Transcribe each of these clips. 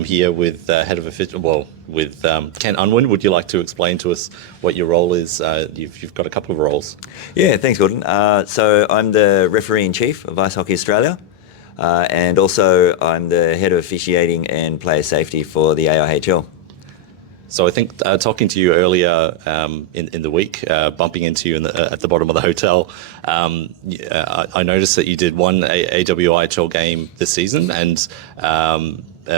I'm here with head of official, with Kent Unwin. Would you like to explain to us what your role is? You've got a couple of roles. Yeah, thanks, Gordon. So I'm the referee-in-chief of Ice Hockey Australia, and also I'm the head of officiating and player safety for the AIHL. So I think talking to you earlier in the week, bumping into you at the bottom of the hotel, I noticed that you did one AWIHL game this season, and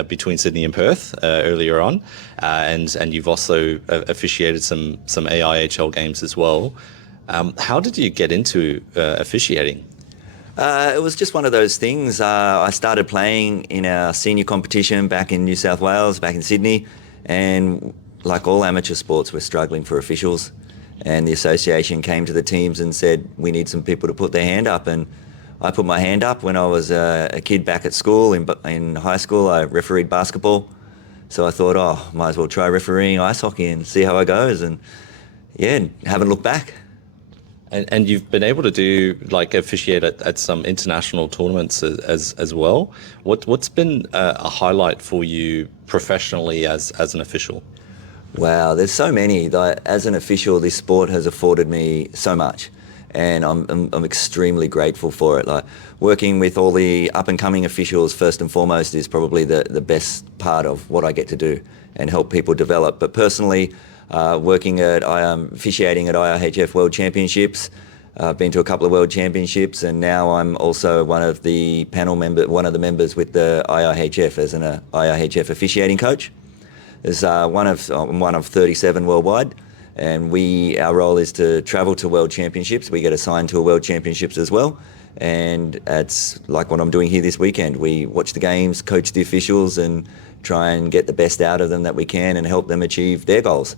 between Sydney and Perth earlier on, and you've also officiated some AIHL games as well. How did you get into officiating? It was just one of those things. I started playing in our senior competition back in New South Wales, back in Sydney, and like all amateur sports, we're struggling for officials. And the association came to the teams and said, we need some people to put their hand up. And I put my hand up when I was a kid back at school. In high school, I refereed basketball. So I thought, might as well try refereeing ice hockey and see how it goes. And yeah, haven't looked back. And you've been able to do officiate at some international tournaments as well. What's been a highlight for you professionally as an official? Wow, there's so many. As an official, this sport has afforded me so much, and I'm extremely grateful for it. Like, working with all the up-and-coming officials, first and foremost, is probably the best part of what I get to do and help people develop. But personally, officiating at IIHF World Championships, I've been to a couple of World Championships, and now I'm also one of the members with the IIHF as an IIHF officiating coach. I'm one of 37 worldwide, and our role is to travel to World Championships. We get assigned to a World Championships as well, and it's like what I'm doing here this weekend. We watch the games, coach the officials, and try and get the best out of them that we can and help them achieve their goals.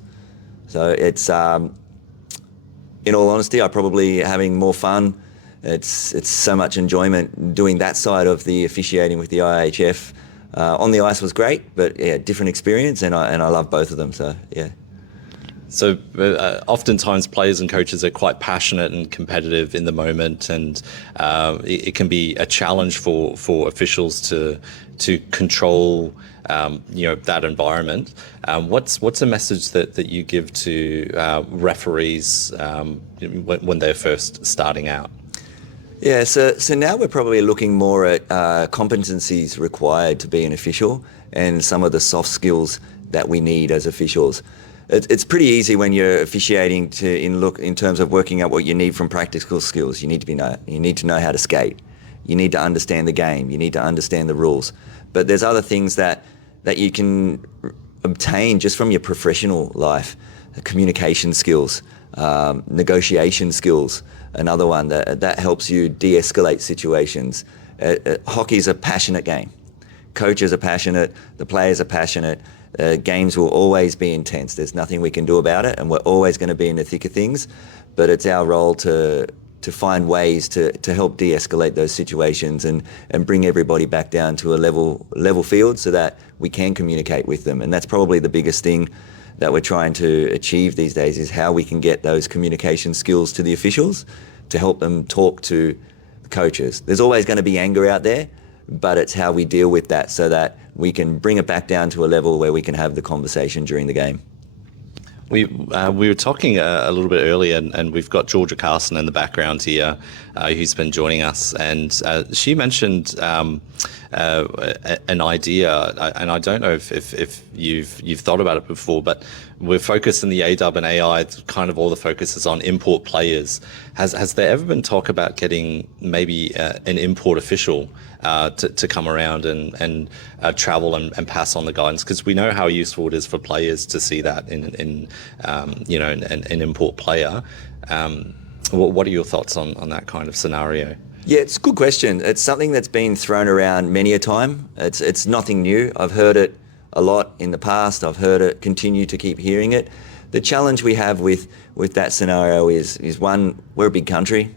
So it's, in all honesty, I'm probably having more fun. It's so much enjoyment doing that side of the officiating with the IIHF. On the ice was great, but yeah, different experience, and I love both of them. So yeah. So oftentimes players and coaches are quite passionate and competitive in the moment, and it can be a challenge for officials to control that environment. What's a message that you give to referees when they're first starting out? Yeah, so now we're probably looking more at competencies required to be an official and some of the soft skills that we need as officials. It's pretty easy when you're officiating in terms of working out what you need from practical skills. You need to know how to skate. You need to understand the game. You need to understand the rules. But there's other things that you can obtain just from your professional life. Communication skills, negotiation skills. Another one that helps you de-escalate situations. Hockey's a passionate game. Coaches are passionate, the players are passionate. Games will always be intense. There's nothing we can do about it, and we're always going to be in the thick of things. But it's our role to find ways to help de-escalate those situations and bring everybody back down to a level field so that we can communicate with them. And that's probably the biggest thing that we're trying to achieve these days, is how we can get those communication skills to the officials to help them talk to the coaches. There's always going to be anger out there, but it's how we deal with that so that we can bring it back down to a level where we can have the conversation during the game. We were talking a little bit earlier, and we've got Georgia Carson in the background here, who's been joining us, and she mentioned an idea, and I don't know if you've thought about it before, but we're focused in the AW and AI, kind of all the focus is on import players. Has there ever been talk about getting maybe an import official to come around and travel and pass on the guidance? Because we know how useful it is for players to see that in an import player. What are your thoughts on that kind of scenario? Yeah, it's a good question. It's something that's been thrown around many a time. It's nothing new. I've heard it a lot in the past. I've heard it, continue to keep hearing it. The challenge we have with that scenario is one, we're a big country.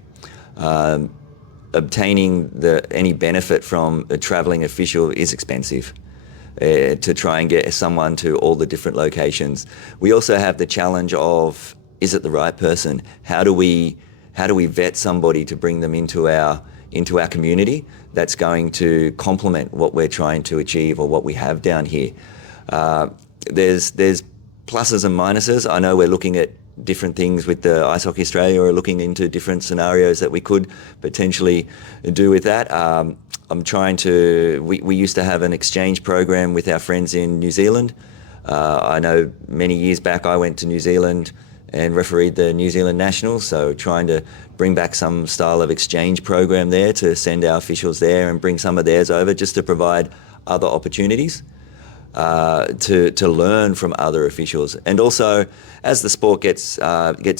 Obtaining any benefit from a travelling official is expensive to try and get someone to all the different locations. We also have the challenge of, is it the right person? How do we vet somebody to bring them into our into our community that's going to complement what we're trying to achieve or what we have down here. There's pluses and minuses. I know we're looking at different things with the Ice Hockey Australia, or looking into different scenarios that we could potentially do with that. I'm trying to, we used to have an exchange program with our friends in New Zealand. I know many years back I went to New Zealand and refereed the New Zealand Nationals, so trying to bring back some style of exchange program there to send our officials there and bring some of theirs over, just to provide other opportunities to learn from other officials. And also, as the sport gets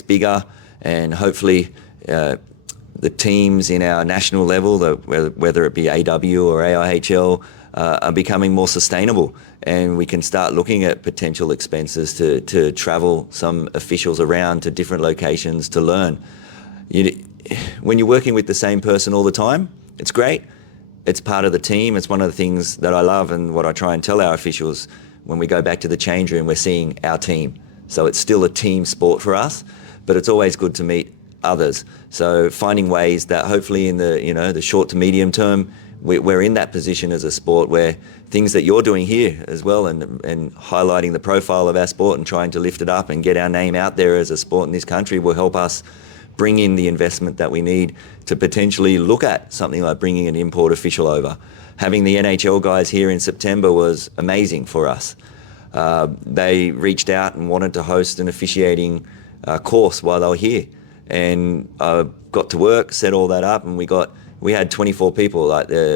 bigger, and hopefully the teams in our national level, whether it be AW or AIHL, are becoming more sustainable, and we can start looking at potential expenses to travel some officials around to different locations to learn. When you're working with the same person all the time, it's great. It's part of the team. It's one of the things that I love, and what I try and tell our officials when we go back to the change room, we're seeing our team. So it's still a team sport for us, but it's always good to meet others. So finding ways that hopefully in the short to medium term, we're in that position as a sport where things that you're doing here as well, and highlighting the profile of our sport and trying to lift it up and get our name out there as a sport in this country will help us bring in the investment that we need to potentially look at something like bringing an import official over. Having the NHL guys here in September was amazing for us. They reached out and wanted to host an officiating course while they were here, and I got to work, set all that up, and we had 24 people.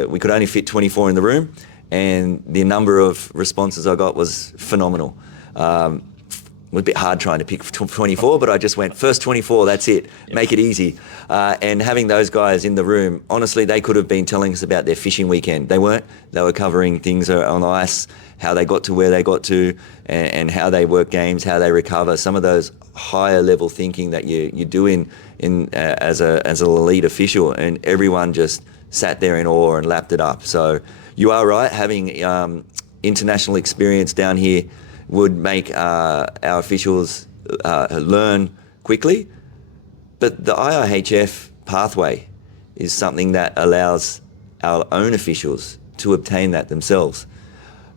We could only fit 24 in the room, and the number of responses I got was phenomenal. It was a bit hard trying to pick 24, but I just went, first 24, that's it. Yep. Make it easy. And having those guys in the room, honestly, they could have been telling us about their fishing weekend. They weren't. They were covering things on ice, how they got to where they got to, and how they work games, how they recover. Some of those higher level thinking that you do as an elite official, and everyone just sat there in awe and lapped it up. So you are right, having international experience down here would make our officials learn quickly. But the IIHF pathway is something that allows our own officials to obtain that themselves.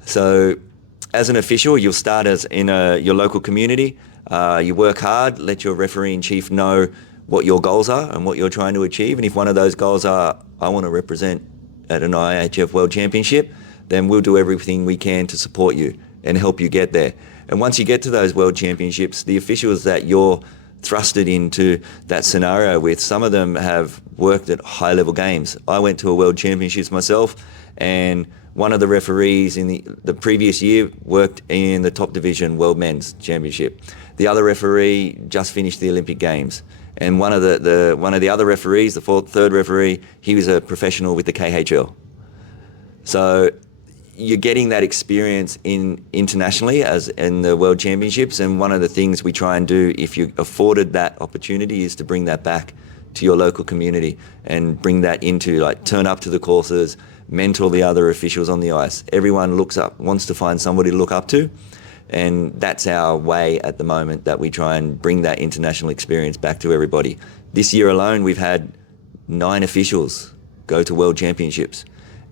So as an official, you'll start as in your local community. You work hard, let your referee in chief know what your goals are and what you're trying to achieve. And if one of those goals are, I want to represent at an IIHF World Championship, then we'll do everything we can to support you and help you get there. And once you get to those World Championships, the officials that you're thrusted into that scenario with, some of them have worked at high-level games. I went to a World Championships myself, and one of the referees in the previous year worked in the top division World Men's Championship. The other referee just finished the Olympic Games. And one of the other referees, the third referee, he was a professional with the KHL. So you're getting that experience internationally as in the World Championships, and one of the things we try and do, if you're afforded that opportunity, is to bring that back to your local community and bring that into, turn up to the courses, mentor the other officials on the ice. Everyone wants to find somebody to look up to, and that's our way at the moment, that we try and bring that international experience back to everybody. This year alone, we've had 9 officials go to World Championships,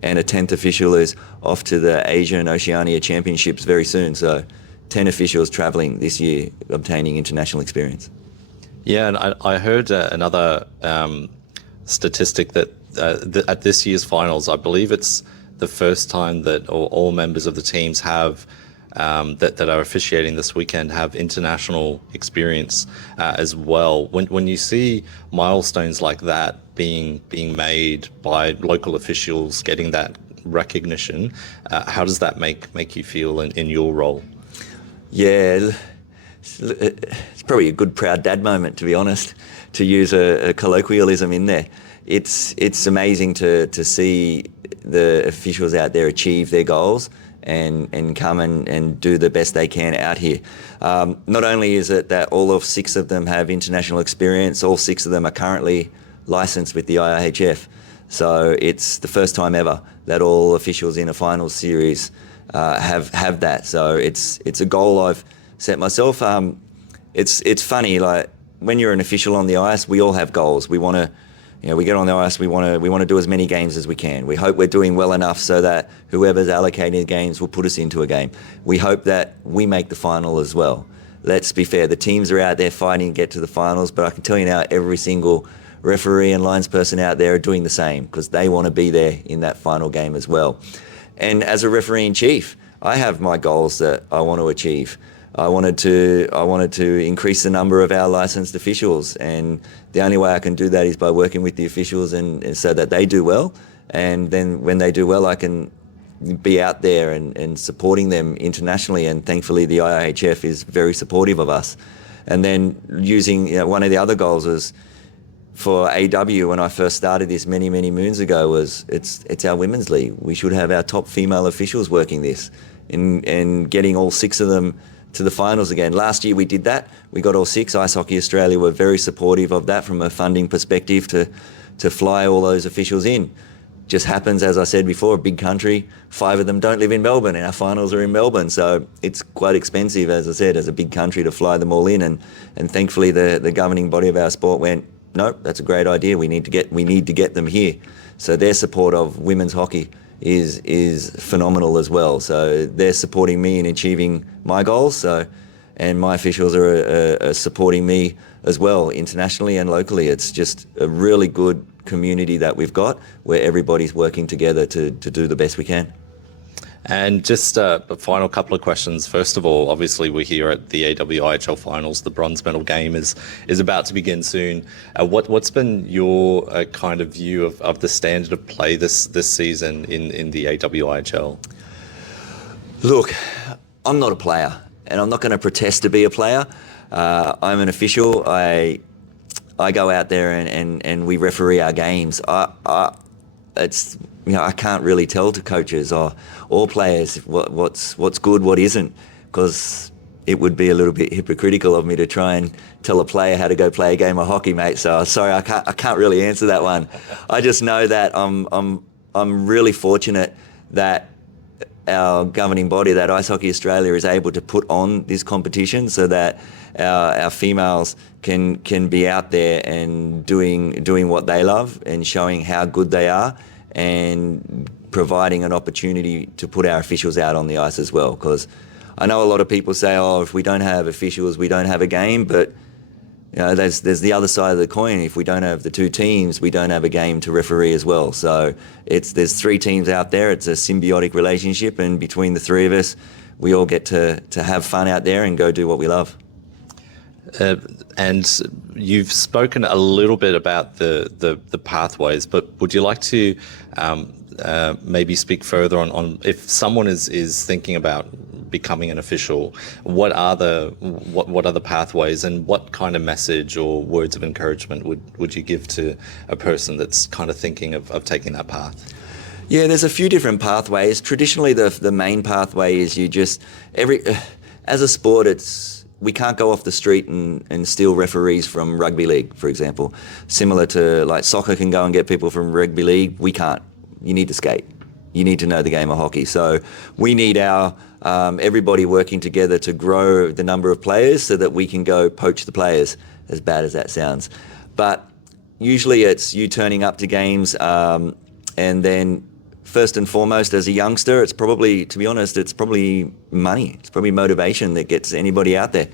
and a 10th official is off to the Asia and Oceania Championships very soon. So 10 officials travelling this year, obtaining international experience. Yeah, and I heard another statistic that at this year's finals, I believe it's the first time that all members of the teams have that are officiating this weekend have international experience as well. When you see milestones like that being made by local officials, getting that recognition, how does that make you feel in your role? Yeah, it's probably a good proud dad moment, to be honest, to use a colloquialism in there. It's amazing to see the officials out there achieve their goals and come and do the best they can out here. Not only is it that all 6 of them have international experience, all 6 of them are currently licensed with the IIHF. So it's the first time ever that all officials in a finals series have that. So it's a goal I've set myself. It's funny, when you're an official on the ice, we all have goals. We want to, we get on the ice, we want to do as many games as we can. We hope we're doing well enough so that whoever's allocating games will put us into a game. We hope that we make the final as well. Let's be fair, the teams are out there fighting to get to the finals, but I can tell you now, every single referee and lines person out there are doing the same because they want to be there in that final game as well. And as a referee in chief, I have my goals that I want to achieve. I wanted to increase the number of our licensed officials, and the only way I can do that is by working with the officials and so that they do well. And then when they do well, I can be out there and supporting them internationally, and thankfully the IIHF is very supportive of us. And then using, one of the other goals was for AW when I first started this many moons ago was it's our women's league. We should have our top female officials working this and getting all 6 of them to the finals again. Last year we did that. We got all 6. Ice Hockey Australia were very supportive of that from a funding perspective to fly all those officials in. Just happens, as I said before, a big country, 5 of them don't live in Melbourne, and our finals are in Melbourne. So it's quite expensive, as I said, as a big country to fly them all in. And thankfully the governing body of our sport went, no, that's a great idea. We need to get them here. So their support of women's hockey is phenomenal as well. So they're supporting me in achieving my goals. So, and my officials are supporting me as well, internationally and locally. It's just a really good community that we've got where everybody's working together to do the best we can. And just a final couple of questions. First of all, obviously we're here at the AWIHL finals. The bronze medal game is about to begin soon. What's been your kind of view of the standard of play this season in the AWIHL? Look, I'm not a player, and I'm not going to protest to be a player. I'm an official. I go out there and we referee our games. It's, I can't really tell to coaches or players what's good, what isn't, because it would be a little bit hypocritical of me to try and tell a player how to go play a game of hockey, mate. So sorry, I can't really answer that one. I just know that I'm really fortunate that our governing body, that Ice Hockey Australia, is able to put on this competition so that our females can be out there and doing what they love and showing how good they are, and providing an opportunity to put our officials out on the ice as well. Because I know a lot of people say, oh, if we don't have officials, we don't have a game, but there's the other side of the coin. If we don't have the 2 teams, we don't have a game to referee as well. So there's 3 teams out there. It's a symbiotic relationship, and between the 3 of us, we all get to have fun out there and go do what we love. And you've spoken a little bit about the pathways, but would you like to maybe speak further on if someone is thinking about becoming an official, what are the pathways, and what kind of message or words of encouragement would you give to a person that's kind of thinking of taking that path? Yeah, there's a few different pathways. Traditionally, the main pathway is as a sport, we can't go off the street and steal referees from rugby league, for example. Similar to like soccer can go and get people from rugby league, we can't. You need to skate. You need to know the game of hockey. So we need our everybody working together to grow the number of players so that we can go poach the players, as bad as that sounds. But usually it's you turning up to games, and then first and foremost, as a youngster, it's probably, to be honest, it's probably money. It's probably motivation that gets anybody out there.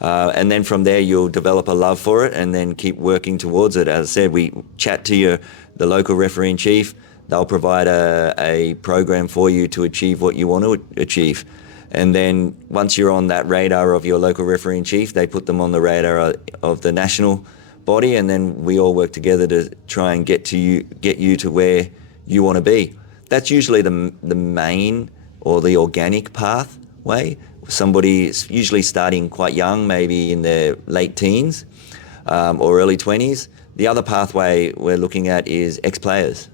And then from there, you'll develop a love for it and then keep working towards it. As I said, we chat to the local referee in chief. They'll provide a program for you to achieve what you want to achieve. And then once you're on that radar of your local referee in chief, they put them on the radar of the national body, and then we all work together to try and get you to where you want to be. That's usually the main or the organic pathway. Somebody is usually starting quite young, maybe in their late teens or early 20s. The other pathway we're looking at is ex-players.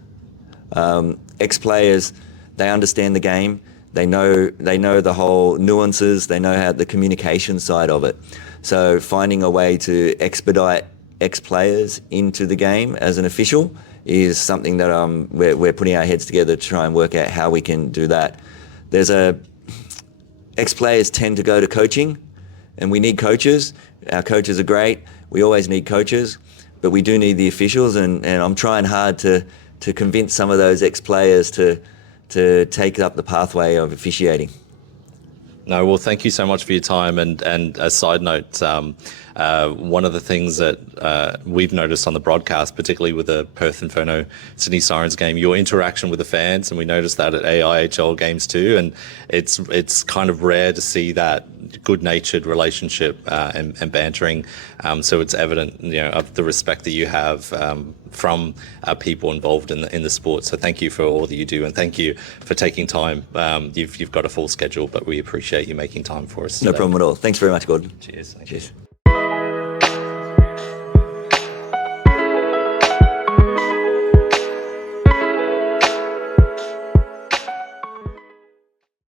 Ex-players, they understand the game. They know the whole nuances. They know how the communication side of it. So finding a way to expedite ex-players into the game as an official is something that we're putting our heads together to try and work out how we can do that. Ex-players tend to go to coaching, and we need coaches. Our coaches are great. We always need coaches. but we do need the officials, and I'm trying hard to convince some of those ex-players to take up the pathway of officiating. No, well, thank you so much for your time. And a side note, one of the things that we've noticed on the broadcast, particularly with the Perth Inferno Sydney Sirens game, your interaction with the fans, and we noticed that at AIHL games too. And it's kind of rare to see that good-natured relationship and bantering. So it's evident, of the respect that you have from people involved in the sport. So thank you for all that you do, and thank you for taking time. You've got a full schedule, but we appreciate you making time for us today. No problem at all. Thanks very much, Gordon. Cheers. Cheers.